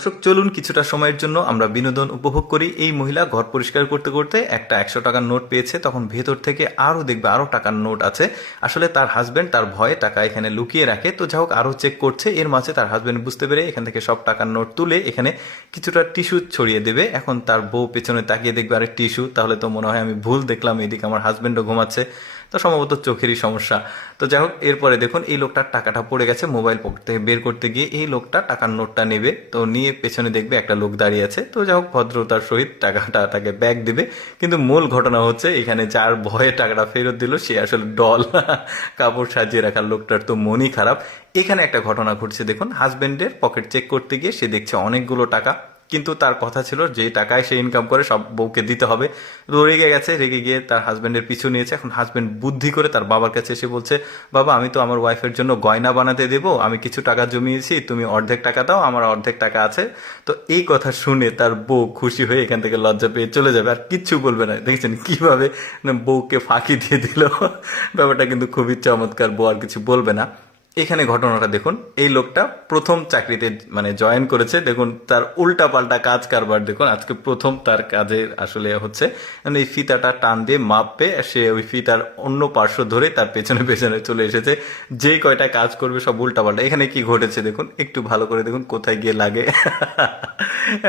দর্শক চলুন কিছুটা সময়ের জন্য আমরা বিনোদন উপভোগ করি। এই মহিলা ঘর পরিষ্কার করতে করতে একটা 100 টাকার নোট পেয়েছে, তখন ভেতর থেকে আরো দেখবে আরো টাকার নোট আছে। আসলে তার হাজবেন্ড তার ভয়ে টাকা এখানে লুকিয়ে রাখে, তো যাই হোক আরো চেক করছে। এর মাঝে তার হাজবেন্ড বুঝতে পেরে এখান থেকে সব টাকার নোট তুলে এখানে কিছুটা টিস্যু ছড়িয়ে দেবে। এখন তার বউ পেছনে তাকিয়ে দেখবে আরে টিস্যু, তাহলে তো মনে হয় আমি ভুল দেখলাম, এদিকে আমার হাজবেন্ডও ঘুমাচ্ছে, তো সম্ভবত চোখেরই সমস্যা। তো যাই হোক এরপরে দেখুন এই লোকটার টাকাটা পড়ে গেছে, মোবাইল পকেট থেকে বের করতে গিয়ে এই লোকটা টাকার নোটটা নেবে, তো নিয়ে পেছনে দেখবে একটা লোক দাঁড়িয়ে আছে। তো যাই হোক ভদ্রতার সহিত টাকাটা তাকে ব্যাগ দিবে। কিন্তু মূল ঘটনা হচ্ছে এখানে যার ভয়ে টাকাটা ফেরত দিল সে আসলে ডল। কাপড় সাজিয়ে রাখার লোকটার তো মনই খারাপ। এখানে একটা ঘটনা ঘটছে দেখুন, হাজবেন্ডের পকেট চেক করতে গিয়ে সে দেখছে অনেকগুলো টাকা, কিন্তু তার কথা ছিল যে টাকায় সে ইনকাম করে সব বউকে দিতে হবে। তো রেগে গেছে, রেগে গিয়ে তার হাজবেন্ডের পিছু নিয়েছে। এখন হাজবেন্ড বুদ্ধি করে তার বাবার কাছে এসে বলছে, বাবা আমি তো আমার ওয়াইফের জন্য গয়না বানাতে দেবো, আমি কিছু টাকা জমিয়েছি, তুমি অর্ধেক টাকা দাও, আমার অর্ধেক টাকা আছে। তো এই কথা শুনে তার বউ খুশি হয়ে এখান থেকে লজ্জা পেয়ে চলে যাবে, আর কিচ্ছু বলবে না। দেখেছেন কিভাবে বউকে ফাঁকি দিয়ে দিল। ব্যাপারটা কিন্তু খুবই চমৎকার, বউ আর কিছু বলবে না। এখানে ঘটনাটা দেখুন, এই লোকটা প্রথম চাকরিতে মানে জয়েন করেছে, দেখুন তার উল্টা পাল্টা কাজ কারবার দেখুন। আজকে প্রথম তার কাজে আসলে হচ্ছে মানে এই ফিতাটা টান দিয়ে মাপবে, সে ওই ফিতার অন্য পার্শ্ব ধরে তার পেছনে পেছনে চলে এসেছে। যেই কয়টা কাজ করবে সব উল্টা পাল্টা। এখানে কি ঘটেছে দেখুন, একটু ভালো করে দেখুন কোথায় গিয়ে লাগে।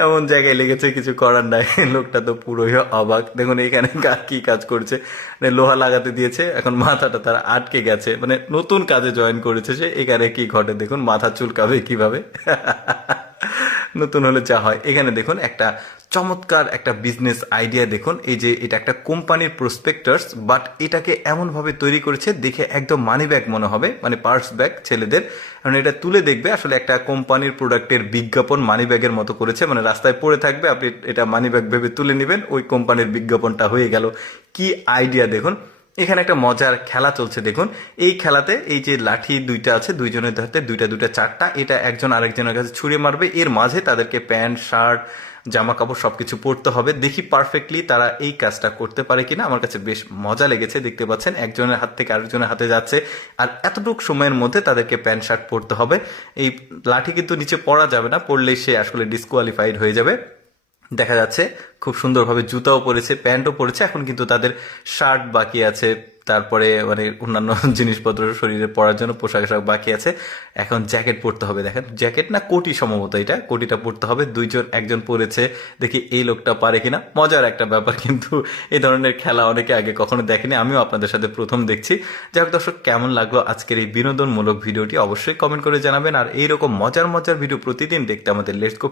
এমন জায়গায় লেগেছে, কিছু করার নাই। লোকটা তো পুরোই অবাক। দেখুন এখানে কি কাজ করছে, মানে লোহা লাগাতে দিয়েছে, এখন মাথাটা তার আটকে গেছে, মানে নতুন কাজে জয়েন করেছে সে। এখানে কি ঘটে দেখুন, মাথা চুলকাবে কিভাবে। নতুন হলে যা হয়। এখানে দেখুন একটা চমৎকার একটা বিজনেস আইডিয়া দেখুন, এই যে এটা একটা কোম্পানির প্রসপেক্টাস, বাট এটাকে এমন ভাবে তৈরি করেছে দেখে একদম মানি ব্যাগ মনে হবে, মানে পার্স ব্যাগ ছেলেদের। কারণ এটা তুলে দেখবে আসলে একটা কোম্পানির প্রোডাক্টের বিজ্ঞাপন মানি ব্যাগের মতো করেছে, মানে রাস্তায় পড়ে থাকবে, আপনি এটা মানি ব্যাগ ভেবে তুলে নেবেন, ওই কোম্পানির বিজ্ঞাপনটা হয়ে গেল। কি আইডিয়া দেখুন। এখানে একটা মজার খেলা চলছে দেখুন। এই খেলাতে এই যে লাঠি দুইটা আছে, দুইজনের হাতে দুইটা দুইটা চারটা, এটা একজন আরেকজনের কাছে ছুঁড়ে মারবে। এর মাঝে তাদেরকে প্যান্ট শার্ট জামা কাপড় সবকিছু পরতে হবে। দেখি পারফেক্টলি তারা এই কাজটা করতে পারে কিনা। আমার কাছে বেশ মজা লেগেছে। দেখতে পাচ্ছেন একজনের হাত থেকে আরেকজনের হাতে যাচ্ছে, আর এতটুক সময়ের মধ্যে তাদেরকে প্যান্ট শার্ট পরতে হবে। এই লাঠি কিন্তু নিচে পড়া যাবে না, পড়লেই সে আসলে ডিসকোয়ালিফাইড হয়ে যাবে। দেখা যাচ্ছে খুব সুন্দরভাবে জুতাও পরেছে, প্যান্টও পরেছে। এখন কিন্তু তাদের শার্ট বাকি আছে, তারপরে মানে অন্যান্য জিনিসপত্র শরীরে পরার জন্য পোশাক আশাক বাকি আছে। এখন জ্যাকেট পরতে হবে। দেখেন জ্যাকেট না কোটি, সম্ভবত এটা কোটিটা পরতে হবে। দুইজন, একজন পরেছে, দেখি এই লোকটা পারে কিনা। মজার একটা ব্যাপার, কিন্তু এই ধরনের খেলা অনেকে আগে কখনো দেখেনি, আমিও আপনাদের সাথে প্রথম দেখছি। যাই হোক দর্শক, কেমন লাগলো আজকের এই বিনোদনমূলক ভিডিওটি অবশ্যই কমেন্ট করে জানাবেন। আর এইরকম মজার মজার ভিডিও প্রতিদিন দেখতে আমাদের লেটস গো